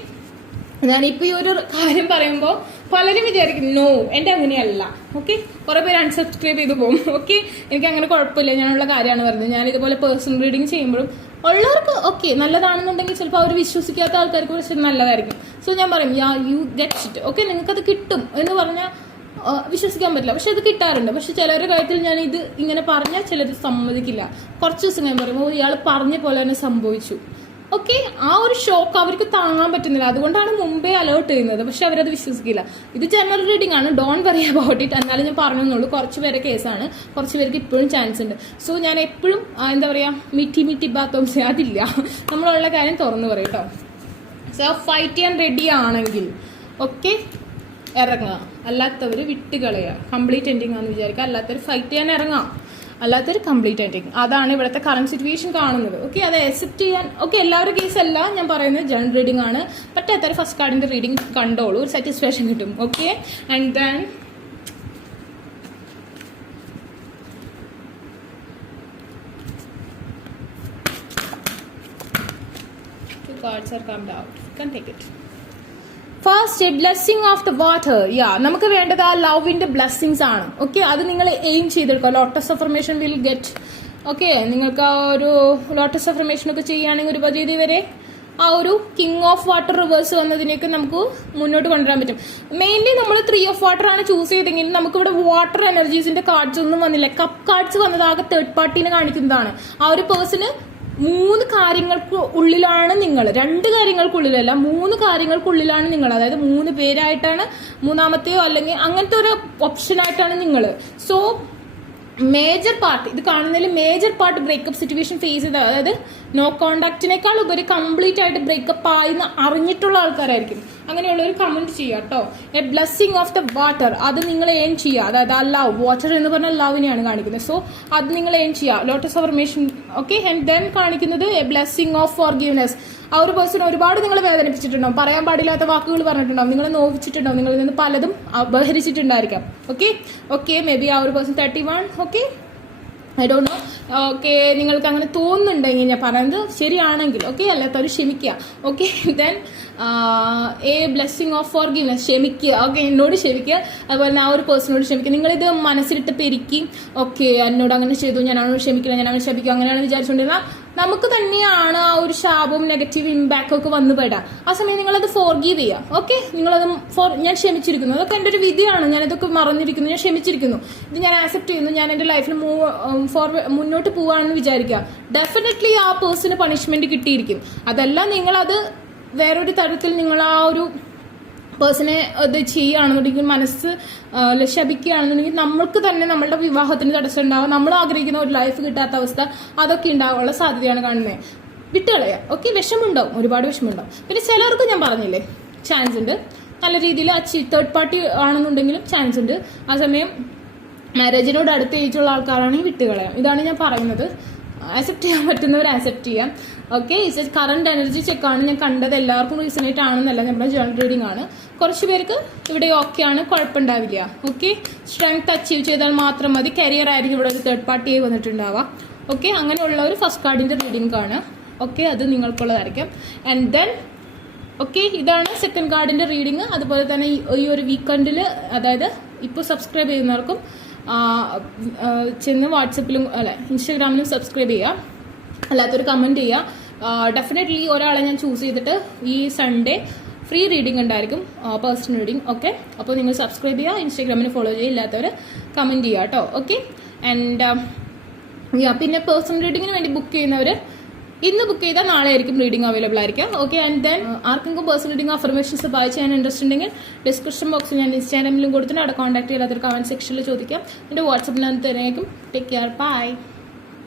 ഞാനിപ്പോ ഈ ഒരു കാര്യം പറയുമ്പോൾ പലരും വിചാരിക്കും നോ എന്റെ അങ്ങനെയല്ല. ഓക്കെ കുറെ പേര് അൺസബ്സ്ക്രൈബ് ചെയ്ത് പോകും. ഓക്കെ എനിക്ക് അങ്ങനെ കുഴപ്പമില്ല, ഞാനുള്ള കാര്യമാണ് പറഞ്ഞത്. ഞാൻ ഇതുപോലെ പേഴ്സണൽ റീഡിങ് ചെയ്യുമ്പോഴും ഉള്ളവർക്ക് ഓക്കെ നല്ലതാണെന്നുണ്ടെങ്കിൽ ചിലപ്പോൾ അവർ വിശ്വസിക്കാത്ത ആൾക്കാർക്ക് കുറച്ച് നല്ലതായിരിക്കും. സോ ഞാൻ പറയും യു ഗെറ്റ് ഇറ്റ്. ഓക്കെ നിങ്ങൾക്കത് കിട്ടും എന്ന് പറഞ്ഞാൽ വിശ്വസിക്കാൻ പറ്റില്ല, പക്ഷെ അത് കിട്ടാറുണ്ട്. പക്ഷെ ചിലരുടെ കാര്യത്തിൽ ഞാൻ ഇത് ഇങ്ങനെ പറഞ്ഞാൽ ചിലർ സമ്മതിക്കില്ല. കുറച്ച് ദിവസം ഞാൻ പറയും ഇയാൾ പറഞ്ഞ പോലെ തന്നെ സംഭവിച്ചു. ഓക്കെ ആ ഒരു ഷോക്ക് അവർക്ക് താങ്ങാൻ പറ്റുന്നില്ല, അതുകൊണ്ടാണ് മുമ്പേ അലേർട്ട് ചെയ്യുന്നത്. പക്ഷെ അവരത് വിശ്വസിക്കില്ല. ഇത് ജനറൽ റീഡിംഗ് ആണ്, ഡോണ്ട് വറി അബൌട്ട് ഇറ്റ്. എന്നാലും ഞാൻ പറഞ്ഞെന്നുള്ളൂ, കുറച്ച് പേരെ കേസാണ്, കുറച്ച് പേർക്ക് ഇപ്പോഴും ചാൻസ് ഉണ്ട്. സോ ഞാൻ എപ്പോഴും എന്താ പറയാ മിറ്റി ബാത്തോംസ് അതില്ല, നമ്മളുള്ള കാര്യം തുറന്നു പറയും കേട്ടോ. സോ ഫൈറ്റ് ചെയ്യാൻ റെഡി ആണെങ്കിൽ ഓക്കെ ഇറങ്ങുക, അല്ലാത്തവർ വിട്ടുകളയുക. കംപ്ലീറ്റ് എൻഡിങ് ആണെന്ന് വിചാരിക്കുക, അല്ലാത്തവർ ഫൈറ്റ് ചെയ്യാൻ ഇറങ്ങാം, അല്ലാത്തൊരു കംപ്ലീറ്റ് എൻഡിങ്. അതാണ് ഇവിടുത്തെ കറന്റ് സിറ്റുവേഷൻ കാണുന്നത്. ഓക്കെ അത് അക്സെപ്റ്റ് ചെയ്യാൻ ഓക്കെ എല്ലാവരുടെ കേസല്ല ഞാൻ പറയുന്നത്, ജനറൽ റീഡിംഗ് ആണ്. പറ്റാത്തൊരു ഫസ്റ്റ് കാർഡിന്റെ റീഡിംഗ് കണ്ടോളൂ, ഒരു സാറ്റിസ്ഫാക്ഷൻ കിട്ടും. Okay and then cards are come out. You can take it. First, blessing of the water. നമുക്ക് വേണ്ടത് ആ ലവിന്റെ ബ്ലെസ്സിങ്സ് ആണ്. ഓക്കെ അത് നിങ്ങൾ എയിം ചെയ്തെടുക്കുക. Lotus affirmation will get. Okay നിങ്ങൾക്ക് ആ ഒരു ലോട്ടസ് അഫർമേഷൻ ഒക്കെ ചെയ്യുകയാണെങ്കിൽ ഒരു പരിധി വരെ ആ ഒരു കിങ് ഓഫ് വാട്ടർ റിവേഴ്സ് വന്നതിനേക്ക് നമുക്ക് മുന്നോട്ട് കൊണ്ടുവരാൻ പറ്റും. മെയിൻലി നമ്മൾ 3 of Water ആണ് ചൂസ് ചെയ്തെങ്കിൽ നമുക്കിവിടെ വാട്ടർ എനർജീസിന്റെ കാർഡ്സ് ഒന്നും വന്നില്ല. കപ്പ് കാർഡ്സ് വന്നത് ആകെ തേർഡ് പാർട്ടീനെ കാണിക്കുന്നതാണ്. ആ ഒരു പേഴ്സണ് 3 കാര്യങ്ങൾക്ക് ഉള്ളിലാണ് നിങ്ങൾ, 2 കാര്യങ്ങൾക്കുള്ളിലല്ല, 3 കാര്യങ്ങൾക്കുള്ളിലാണ് നിങ്ങൾ. അതായത് 3 പേരായിട്ടാണ്, മൂന്നാമത്തെയോ അല്ലെങ്കിൽ അങ്ങനത്തെ ഒരു ഓപ്ഷനായിട്ടാണ് നിങ്ങൾ. സോ മേജർ പാർട്ട്, ഇത് കാണുന്നതിൽ major part breakup situation face ചെയ്ത, അതായത് നോ കോണ്ടാക്റ്റിനേക്കാൾ ഉപരി കംപ്ലീറ്റ് ആയിട്ട് ബ്രേക്കപ്പ് ആയിന്ന് അറിഞ്ഞിട്ടുള്ള ആൾക്കാരായിരിക്കും. അങ്ങനെയുള്ളവർ കമന്റ് ചെയ്യുക കേട്ടോ. A blessing of the water, അത് നിങ്ങൾ ഏൺ ചെയ്യുക. അതായത് ആ ലവ്, വാട്ടർ എന്ന് പറഞ്ഞാൽ ലവിനെയാണ് കാണിക്കുന്നത്. സോ അത് നിങ്ങൾ ഏൺ ചെയ്യുക. Lotus formation, okay. And then കാണിക്കുന്നത് എ ബ്ലെസ്സിങ് ഓഫ് ഫോർഗീവ്നെസ്. ആ ഒരു പേഴ്സൺ ഒരുപാട് നിങ്ങൾ വേദനിപ്പിച്ചിട്ടുണ്ടാവും, പറയാൻ പാടില്ലാത്ത വാക്കുകൾ പറഞ്ഞിട്ടുണ്ടാവും, നിങ്ങൾ നോവിച്ചിട്ടുണ്ടാവും, നിങ്ങളിൽ നിന്ന് പലതും അപഹരിച്ചിട്ടുണ്ടായിരിക്കാം. ഓക്കെ മേ ബി ആ ഒരു person 31, okay, I don't know. Okay, നിങ്ങൾക്ക് അങ്ങനെ തോന്നുന്നുണ്ടെങ്കിൽ ഞാൻ പറയുന്നത് ശരിയാണെങ്കിൽ, ഓക്കെ, അല്ലാത്തവർ ക്ഷമിക്കുക. Okay, then A blessing of forgiveness, ക്ഷമിക്കുക. ഓക്കെ, എന്നോട് ക്ഷമിക്കുക, അതുപോലെ തന്നെ ആ ഒരു പേഴ്സണോട് ക്ഷമിക്കുക. നിങ്ങളിത് മനസ്സിലിട്ട് പെരുക്കി, ഓക്കെ എന്നോട് അങ്ങനെ ചെയ്തു, ഞാൻ അവനോട് ക്ഷമിക്കില്ല, ഞാൻ അവനെ ക്ഷമിക്കുക, അങ്ങനെയാണ് വിചാരിച്ചുകൊണ്ടിരുന്നാൽ നമുക്ക് തന്നെയാണ് ആ ഒരു ശാപവും നെഗറ്റീവ് ഇമ്പാക്റ്റും ഒക്കെ വന്നു പെടാം. ആ സമയം നിങ്ങളത് ഫോർഗീവ് ചെയ്യുക. ഓക്കെ, നിങ്ങളത് ഞാൻ ക്ഷമിച്ചിരിക്കുന്നു, അതൊക്കെ എൻ്റെ ഒരു വിധിയാണ്, ഞാനിതൊക്കെ മറന്നിരിക്കുന്നു, ഞാൻ ക്ഷമിച്ചിരിക്കുന്നു, ഇത് ഞാൻ ആക്സെപ്റ്റ് ചെയ്യുന്നു, ഞാൻ എൻ്റെ ലൈഫിൽ മുന്നോട്ട് പോവുകയാണെന്ന് വിചാരിക്കുക. ഡെഫിനറ്റ്ലി ആ പേഴ്സണ് പണിഷ്മെന്റ് കിട്ടിയിരിക്കും. അതല്ല നിങ്ങളത് വേറൊരു തരത്തിൽ നിങ്ങൾ ആ ഒരു പേഴ്സണെ ഇത് ചെയ്യുകയാണെന്നുണ്ടെങ്കിൽ, മനസ്സ് ശപിക്കുകയാണെന്നുണ്ടെങ്കിൽ, നമ്മൾക്ക് തന്നെ നമ്മളുടെ വിവാഹത്തിന് തടസ്സം ഉണ്ടാവുക, നമ്മൾ ആഗ്രഹിക്കുന്ന ഒരു ലൈഫ് കിട്ടാത്ത അവസ്ഥ, അതൊക്കെ ഉണ്ടാകാനുള്ള സാധ്യതയാണ് കാണുന്നത്. വിട്ടുകളയുക. ഓക്കെ, വിഷമുണ്ടാവും, ഒരുപാട് വിഷമുണ്ടാവും. പിന്നെ ചിലർക്ക് ഞാൻ പറഞ്ഞില്ലേ ചാൻസ് ഉണ്ട്, നല്ല രീതിയിൽ തേർഡ് പാർട്ടി ആണെന്നുണ്ടെങ്കിലും ചാൻസ് ഉണ്ട്. ആ സമയം മാരേജിനോട് അടുത്ത ഏജുള്ള ആൾക്കാരാണെങ്കിൽ വിട്ടുകളയാം. ഇതാണ് ഞാൻ പറയുന്നത്. ആക്സെപ്റ്റ് ചെയ്യാൻ പറ്റുന്നവർ ആക്സെപ്റ്റ് ചെയ്യാം. ഓക്കെ, ഇറ്റ്സ് കറണ്ട് എനർജി ചെക്കാണ് ഞാൻ കണ്ടത്. എല്ലാവർക്കും റീസണേറ്റ് ആണെന്നല്ല, നമ്മുടെ ജനറൽ റീഡിംഗ് ആണ്. കുറച്ച് പേർക്ക് ഇവിടെ ഓക്കെ ആണ്, കുഴപ്പമുണ്ടാവില്ല. ഓക്കെ, സ്ട്രെങ്ത് അച്ചീവ് ചെയ്താൽ മാത്രം മതി. കരിയർ ആയിരിക്കും ഇവിടെ ഒരു തേർഡ് പാർട്ടിയായി വന്നിട്ടുണ്ടാവുക. ഓക്കെ, അങ്ങനെയുള്ളവർ ഫസ്റ്റ് കാർഡിന്റെ റീഡിംഗ് കാണുക. ഓക്കെ, അത് നിങ്ങൾക്കുള്ളതായിരിക്കും. ആൻഡ് ദെൻ ഓക്കെ, ഇതാണ് സെക്കൻഡ് കാർഡിന്റെ റീഡിംഗ്. അതുപോലെ തന്നെ ഈ ഒരു വീക്കെൻഡിൽ, അതായത് ഇപ്പോൾ സബ്സ്ക്രൈബ് ചെയ്യുന്നവർക്കും ചെന്ന് വാട്സപ്പിലും ഇൻസ്റ്റാഗ്രാമിലും സബ്സ്ക്രൈബ് ചെയ്യുക. അല്ലാത്തൊരു കമൻറ്റ് ചെയ്യുക. ഡെഫിനറ്റ്ലി ഒരാളെ ഞാൻ ചൂസ് ചെയ്തിട്ട് ഈ സൺഡേ ഫ്രീ റീഡിംഗ് ഉണ്ടായിരിക്കും, പേഴ്സണൽ റീഡിംഗ്. ഓക്കെ, അപ്പോൾ നിങ്ങൾ സബ്സ്ക്രൈബ് ചെയ്യുക, ഇൻസ്റ്റാഗ്രാമിൽ ഫോളോ ചെയ്യുക, ഇല്ലാത്തവർ കമൻറ്റ് ചെയ്യുക കേട്ടോ. ഓക്കെ, ആൻഡ് പിന്നെ പേഴ്സണൽ റീഡിങ്ങിന് വേണ്ടി ബുക്ക് ചെയ്യുന്നവർ ഇന്ന് ബുക്ക് ചെയ്താൽ നാളെ ആയിരിക്കും റീഡിംഗ് അവൈലബിൾ ആയിരിക്കും. ഓക്കെ, ആൻഡ് ദെൻ ആർക്കെങ്കിലും പേഴ്സണൽ റീഡിംഗ് അഫർമേഷൻസ് ബൈ ചെയ്യാൻ ഇൻട്രസ്റ്റ് ഉണ്ടെങ്കിൽ ഡിസ്ക്രിപ്ഷൻ ബോക്സിൽ ഞാൻ ഇൻസ്റ്റാഗ്രാമിലും കൊടുത്തിട്ട് അവിടെ കോൺടാക്ട് ചെയ്യാത്തൊരു കമന്റ് സെക്ഷനിൽ ചോദിക്കാം. എൻ്റെ വാട്സപ്പിൽ തന്നെയായിരിക്കും. Take care, by.